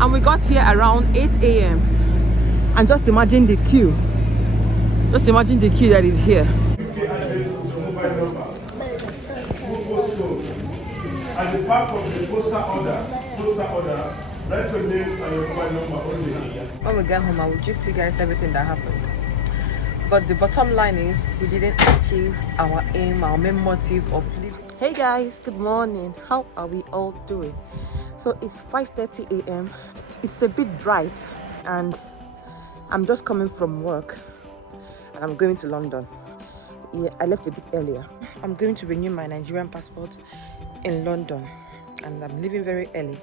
and we got here around 8 a.m. and just imagine the queue. Just imagine the queue that is here. At the back of the poster order, write your name and your mobile number only. When we get home, I will just tell you guys everything that happened. But the bottom line is, we didn't achieve our aim, our main motive of living. Hey guys, good morning. How are we all doing? So it's 5:30 a.m. It's a bit bright, and I'm just coming from work, and I'm going to London. Yeah, I left a bit earlier. I'm going to renew my Nigerian passport in London, and I'm leaving very early.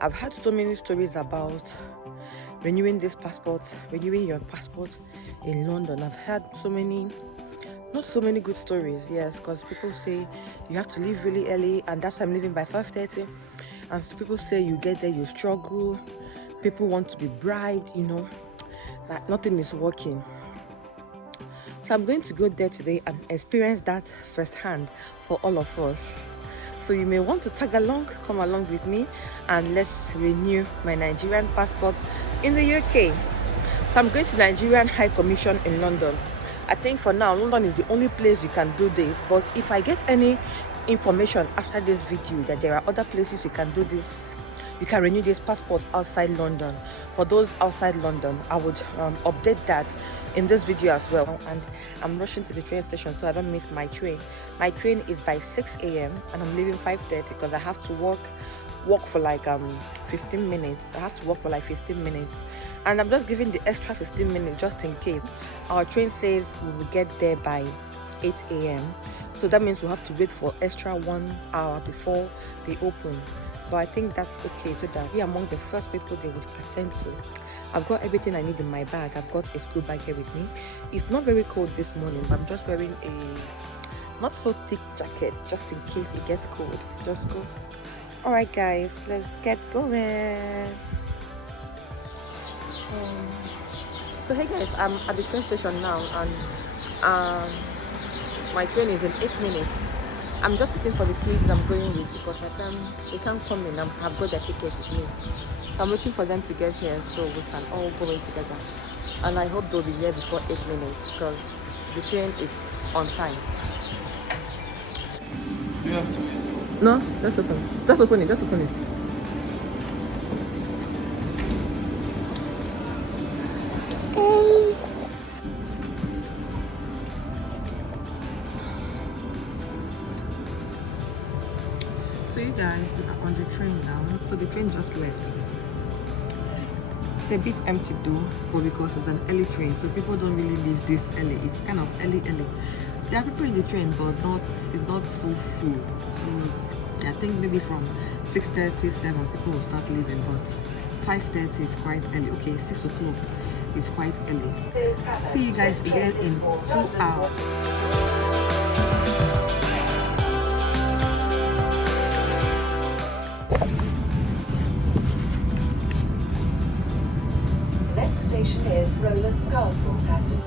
I've heard so many stories about renewing this passport, renewing your passport in London. I've heard not so many good stories, yes, because people say you have to leave really early, and that's why I'm leaving by 5:30. And so people say you get there, you struggle, people want to be bribed, that nothing is working. So I'm going to go there today and experience that firsthand for all of us. So you may want to tag along, come along with me, and let's renew my Nigerian passport in the UK. So I'm going to Nigerian High Commission in London. I think for now, London is the only place you can do this. But if I get any information after this video that there are other places you can do this, you can renew this passport outside London. For those outside London, I would update that in this video as well. And I'm rushing to the train station so I don't miss my train. My train is by 6 a.m. and I'm leaving 5:30 because I have to walk for like 15 minutes. I have to walk for like 15 minutes, and I'm just giving the extra 15 minutes just in case. Our train says we will get there by 8 a.m. so that means we'll have to wait for extra 1 hour before they open. But I think that's okay, so that we're among the first people they would attend to. I've got everything I need in my bag. I've got a school bag here with me. It's not very cold this morning, but I'm just wearing a not so thick jacket just in case it gets cold. Just go. All right, guys, let's get going. So hey guys, I'm at the train station now, and my train is in 8 minutes. I'm just waiting for the kids I'm going with because they can't come in. I've got their ticket with me. So I'm waiting for them to get here so we can all go in together. And I hope they'll be here before 8 minutes because the train is on time. You have to wait. No, let's open it. Let's open it. Let's open it. So you guys, we are on the train now. So the train just left. It's a bit empty though, but because it's an early train, so people don't really leave this early. It's kind of early. There are people in the train, but it's not so full. So I think maybe from 6:30, 7 people will start leaving, but 5:30 is quite early. Okay, 6 o'clock is quite early. See you guys again in 2 hours. Next station is Rowlands Castle Passage.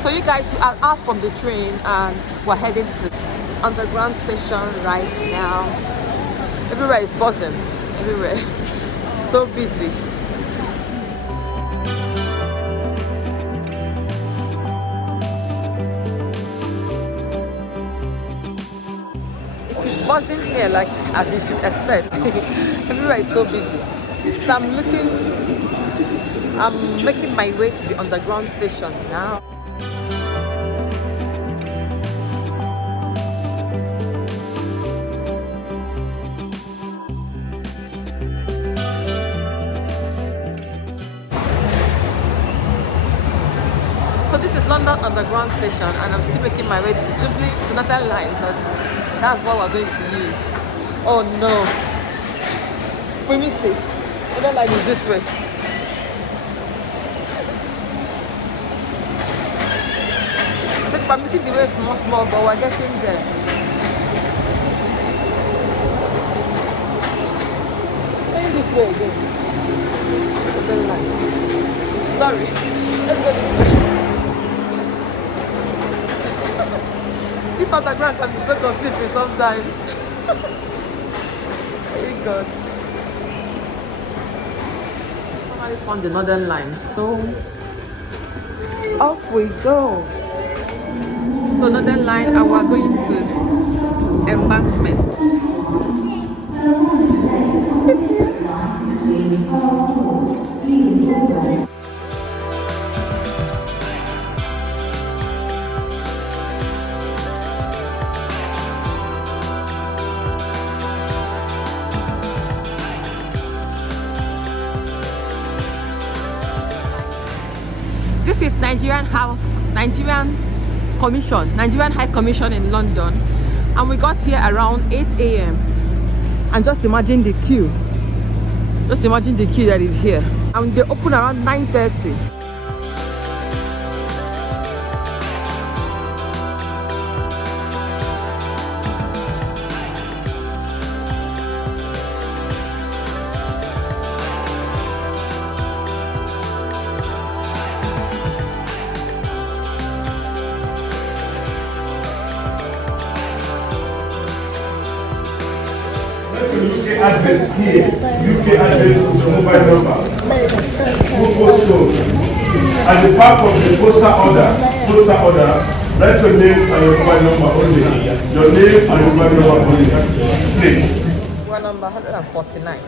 So you guys, we are out from the train and we're heading to underground station right now. Everywhere is buzzing, everywhere. So busy. It is buzzing here like as you should expect. Everywhere is so busy. So I'm making my way to the underground station now. So this is London Underground Station, and I'm still making my way to Jubilee to Northern Line because that's what we're going to use. Oh no, we missed it. Northern Line is this way. I think we're missing the way small, but we're getting there. Saying this way again. Northern Line. Sorry, let's go this way. This underground can be so confusing sometimes. Thank God. I found the Northern Line, so off we go. So Northern Line, and we're going to Embankment. This is Nigerian High Commission in London, and we got here around 8 a.m. and just imagine the queue. Just imagine the queue that is here, and they open around 9:30. UK address here, UK address with your mobile number, full postcode, and the part of the poster order, write your name and your mobile number only. Your name and your mobile number only. Please. We're number 149.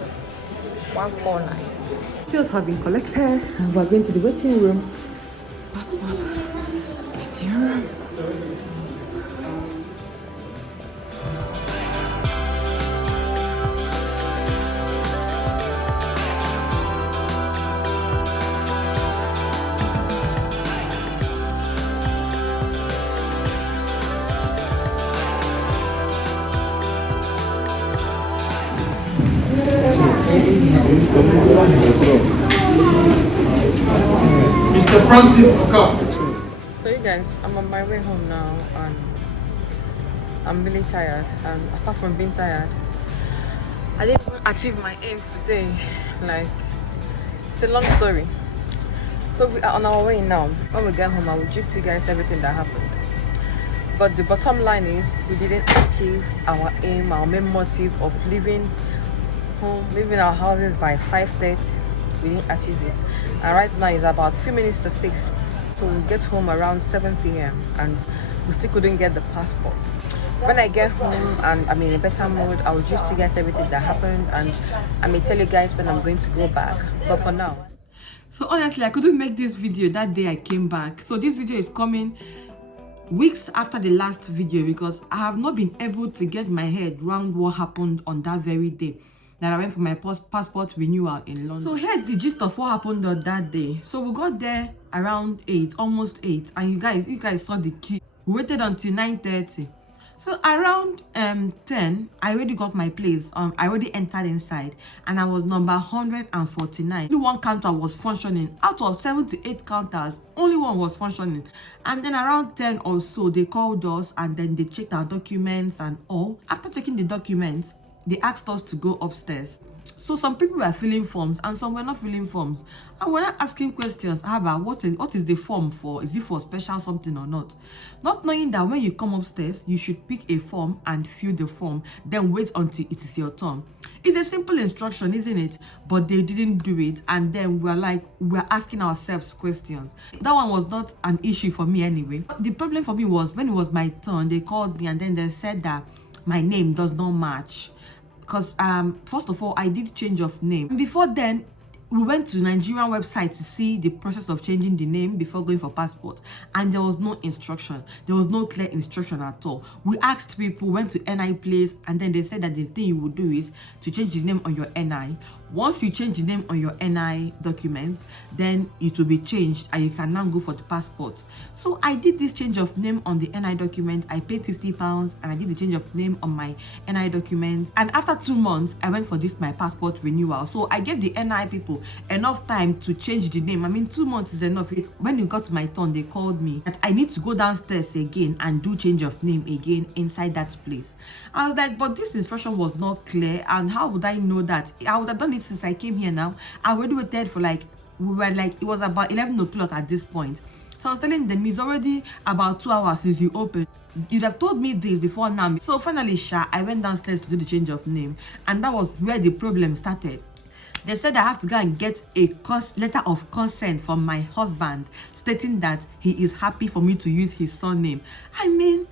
149. Details have been collected, and we're going to the waiting room. Passport. Waiting room. Mr. Francis Okafor. So you guys, I'm on my way home now, and I'm really tired. And apart from being tired, I didn't even achieve my aim today. Like, it's a long story. So we are on our way now. When we get home, I will just tell you guys everything that happened. But the bottom line is, we didn't achieve our aim, our main motive of leaving home, leaving our houses by 5:30. We didn't achieve it. And right now it's about a few minutes to 6. So we'll get home around 7 p.m. and we still couldn't get the passport. When I get home and I'm in a better mood, I will just tell you guys everything that happened, and I may tell you guys when I'm going to go back. But for now. So honestly, I couldn't make this video that day I came back. So this video is coming weeks after the last video because I have not been able to get my head around what happened on that very day that I went for my passport renewal in London. So here's the gist of what happened on that day. So we got there around 8, almost 8, and you guys saw the queue. We waited until 9:30. So around 10, I already got my place. I already entered inside, and I was number 149. Only one counter was functioning. Out of 7 to 8 counters, only one was functioning. And then around 10 or so, they called us, and then they checked our documents and all. After checking the documents, they asked us to go upstairs. So some people were filling forms and some were not filling forms. And we're not asking questions about what is the form for? Is it for special something or not? Not knowing that when you come upstairs, you should pick a form and fill the form, then wait until it is your turn. It's a simple instruction, isn't it? But they didn't do it, and then we're asking ourselves questions. That one was not an issue for me anyway. The problem for me was when it was my turn, they called me and then they said that my name does not match. Because first of all, I did change of name. Before then, we went to Nigerian website to see the process of changing the name before going for passport, and there was no instruction. There was no clear instruction at all. We asked people, went to NI place, and then they said that the thing you would do is to change the name on your NI Once you change the name on your NI document, then it will be changed and you can now go for the passport. So I did this change of name on the NI document. I paid £50 and I did the change of name on my NI document. And after 2 months, I went for this my passport renewal. So I gave the NI people enough time to change the name. I mean, 2 months is enough. When it got to my turn, they called me that I need to go downstairs again and do change of name again inside that place. I was like, but this instruction was not clear, and how would I know that? I would have done it since I came here now. I already waited for it was about 11 o'clock at this point. So I was telling them it's already about 2 hours since you opened. You'd have told me this before now. So finally, I went downstairs to do the change of name, and that was where the problem started. They said I have to go and get a letter of consent from my husband stating that he is happy for me to use his surname. I mean,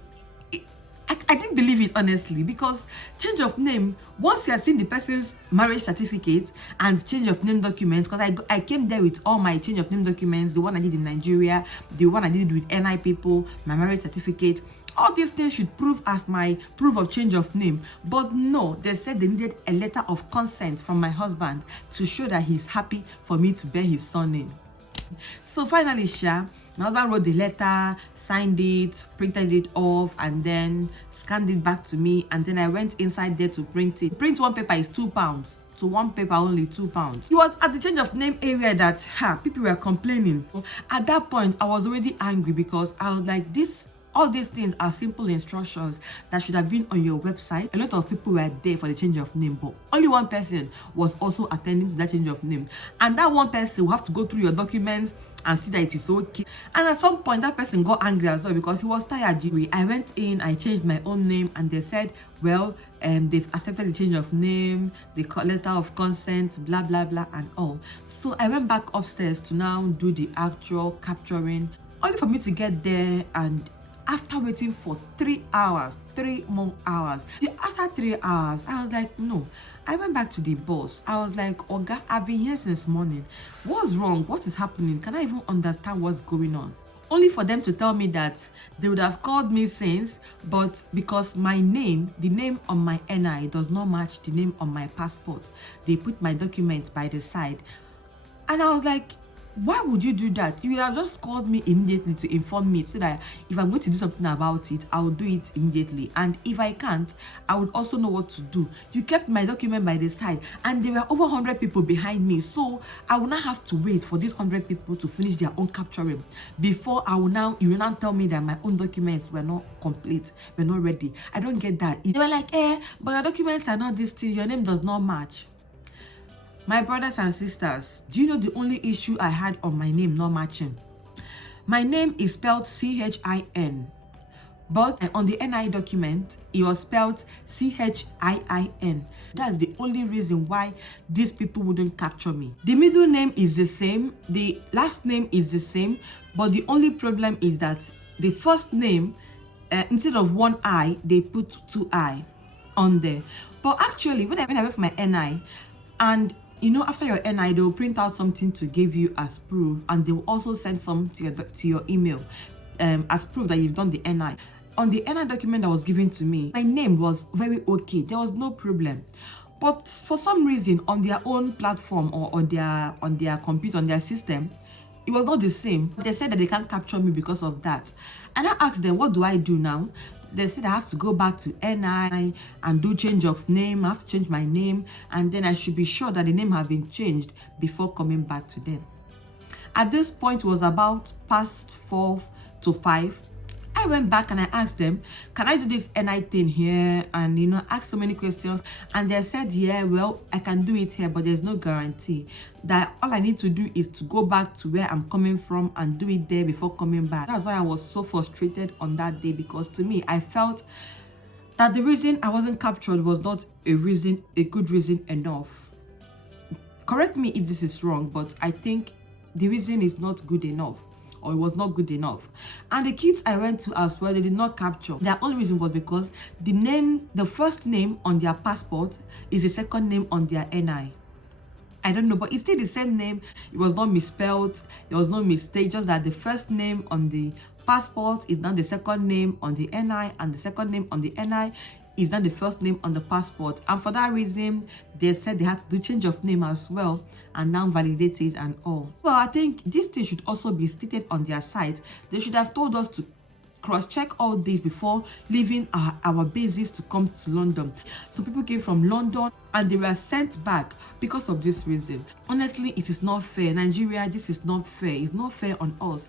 I didn't believe it, honestly, because change of name, once you have seen the person's marriage certificate and change of name documents, because I came there with all my change of name documents, the one I did in Nigeria, the one I did with NI people, my marriage certificate, all these things should prove as my proof of change of name. But no, they said they needed a letter of consent from my husband to show that he's happy for me to bear his surname. So finally, my husband wrote the letter, signed it, printed it off, and then scanned it back to me. And then I went inside there to print it. Print one paper is £2. To one paper only £2. It was at the change of name area that people were complaining. At that point, I was already angry because I was like, all these things are simple instructions that should have been on your website. A lot of people were there for the change of name, but only one person was also attending to that change of name. And that one person will have to go through your documents and see that it is okay. And at some point, that person got angry as well because he was tired. I went in, I changed my own name, and they said, well, they've accepted the change of name, the letter of consent, blah, blah, blah, and all. So I went back upstairs to now do the actual capturing, only for me to get there, and after waiting for 3 hours, 3 more hours. After 3 hours, I was like, no. I went back to the boss. I was like, Oga, I've been here since morning. What's wrong? What is happening? Can I even understand what's going on? Only for them to tell me that they would have called me since, but because my name, the name on my NI does not match the name on my passport, they put my document by the side. And I was like, why would you do that? You would have just called me immediately to inform me so that if I'm going to do something about it, I will do it immediately. And if I can't, I would also know what to do. You kept my document by the side, and there were over 100 people behind me. So I will not have to wait for these 100 people to finish their own capturing before you will now tell me that my own documents were not complete, were not ready. I don't get that. They were like, but your documents are not this thing, your name does not match. My brothers and sisters, do you know the only issue I had on my name not matching? My name is spelled CHIN, but on the NI document, it was spelled CHIIN. That's the only reason why these people wouldn't capture me. The middle name is the same, the last name is the same, but the only problem is that the first name, instead of 1 I, they put 2 I on there. But actually, when I went for my NI, and you know, after your NI, they will print out something to give you as proof, and they will also send some to your email as proof that you've done the NI. On the NI document that was given to me, my name was very okay. There was no problem. But for some reason, on their own platform or on their computer, on their system, it was not the same. They said that they can't capture me because of that. And I asked them, what do I do now? They said I have to go back to NI and do change of name. I have to change my name, and then I should be sure that the name has been changed before coming back to them. At this point, it was about past 4 to 5. I went back and I asked them, can I do this NI thing here? And, asked so many questions. And they said, yeah, well, I can do it here, but there's no guarantee. That all I need to do is to go back to where I'm coming from and do it there before coming back. That's why I was so frustrated on that day, because to me, I felt that the reason I wasn't captured was not a good reason enough. Correct me if this is wrong, but I think the reason is not good enough. Or it was not good enough. And the kids I went to as well, they did not capture. Their only reason was because the first name on their passport is the second name on their NI. I don't know, but it's still the same name. It was not misspelled. There was no mistake. Just that the first name on the passport is now the second name on the NI, and the second name on the NI is not the first name on the passport, and for that reason they said they had to do change of name as well and now validate it and all. Well, I think this thing should also be stated on their site. They should have told us to cross-check all this before leaving our bases to come to London. So people came from London and they were sent back because of this reason. Honestly, it is not fair. Nigeria, this is not fair. It's not fair on us.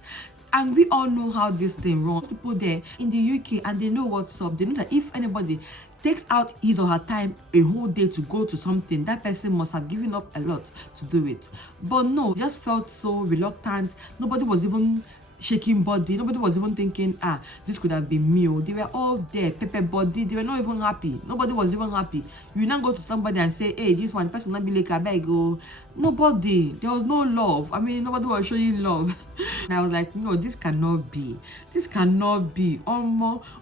And we all know how this thing runs. People there in the UK, and they know what's up. They know that if anybody takes out his or her time a whole day to go to something, that person must have given up a lot to do it. But no, just felt so reluctant. Nobody was even shaking body. Nobody was even thinking, this could have been me. They were all there, pepper body. They were not even happy. Nobody was even happy. You now go to somebody and say, hey, this one person will not be like a beg. Nobody. There was no love. I mean, nobody was showing love. And I was like, no, this cannot be. This cannot be.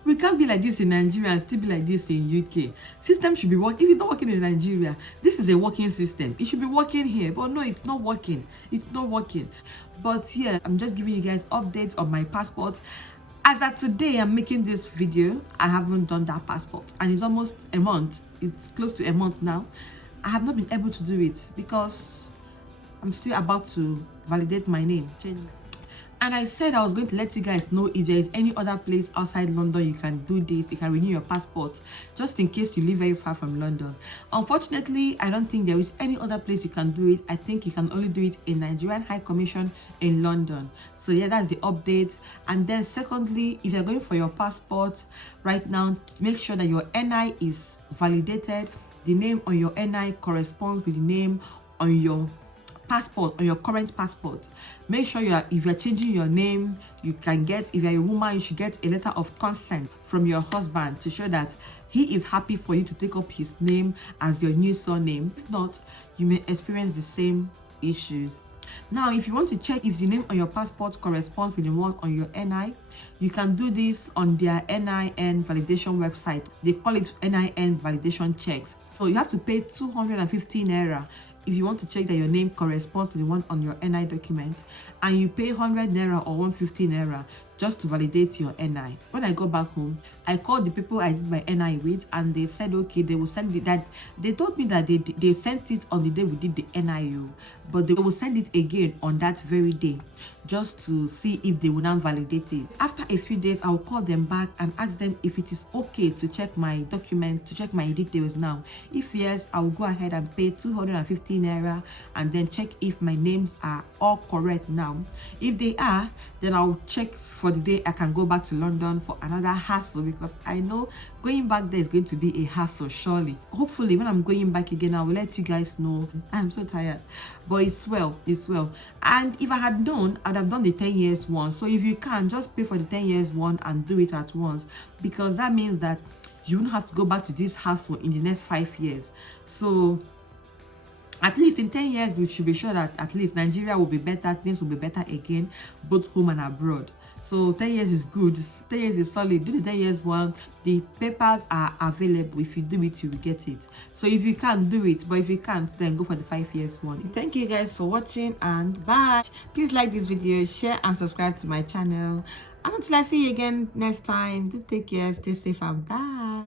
We can't be like this in Nigeria and still be like this in UK. System should be working. If it's not working in Nigeria, this is a working system. It should be working here. But no, it's not working. It's not working. But yeah, I'm just giving you guys updates on my passport. As of today, I'm making this video. I haven't done that passport, and it's almost a month. It's close to a month now. I have not been able to do it because I'm still about to validate my name. And I said I was going to let you guys know if there is any other place outside London you can do this, you can renew your passport, just in case you live very far from London. Unfortunately, I don't think there is any other place you can do it. I think you can only do it in Nigerian High Commission in London. So yeah, that's the update. And then secondly, if you're going for your passport right now, make sure that your NI is validated. The name on your NI corresponds with the name on your passport, on your current passport. Make sure if you're changing your name, you can get, if you're a woman, you should get a letter of consent from your husband to show that he is happy for you to take up his name as your new surname. If not, you may experience the same issues. Now, if you want to check if the name on your passport corresponds with the one on your NI, you can do this on their NIN validation website. They call it NIN validation checks. So you have to pay 250 naira if you want to check that your name corresponds to the one on your NI document, and you pay 100 naira or 150 naira just to validate your NI. When I got back home, I called the people I did my NI with, and they said okay, they will send it. That they told me that they sent it on the day we did the NIU, but they will send it again on that very day just to see if they will now validate it. After a few days, I'll call them back and ask them if it is okay to check my document, to check my details now. If yes, I will go ahead and pay 250 naira and then check if my names are all correct now. If they are, then I'll check for the day I can go back to London for another hassle, because I know going back there is going to be a hassle, surely. Hopefully when I'm going back again, I will let you guys know. I'm so tired, but it's well. And if I had known, I'd have done the 10 years one. So if you can, just pay for the 10 years one and do it at once, because that means that you won't have to go back to this hassle in the next 5 years. So at least in 10 years, we should be sure that at least Nigeria will be better, things will be better again, both home and abroad. So 10 years is good. 10 years is solid. Do the 10 years one. The papers are available. If you do it, you will get it. So if you can't, do it. But if you can't, then go for the 5 years one. Thank you guys for watching, and bye. Please like this video, share and subscribe to my channel. And until I see you again next time, do take care, stay safe, and bye.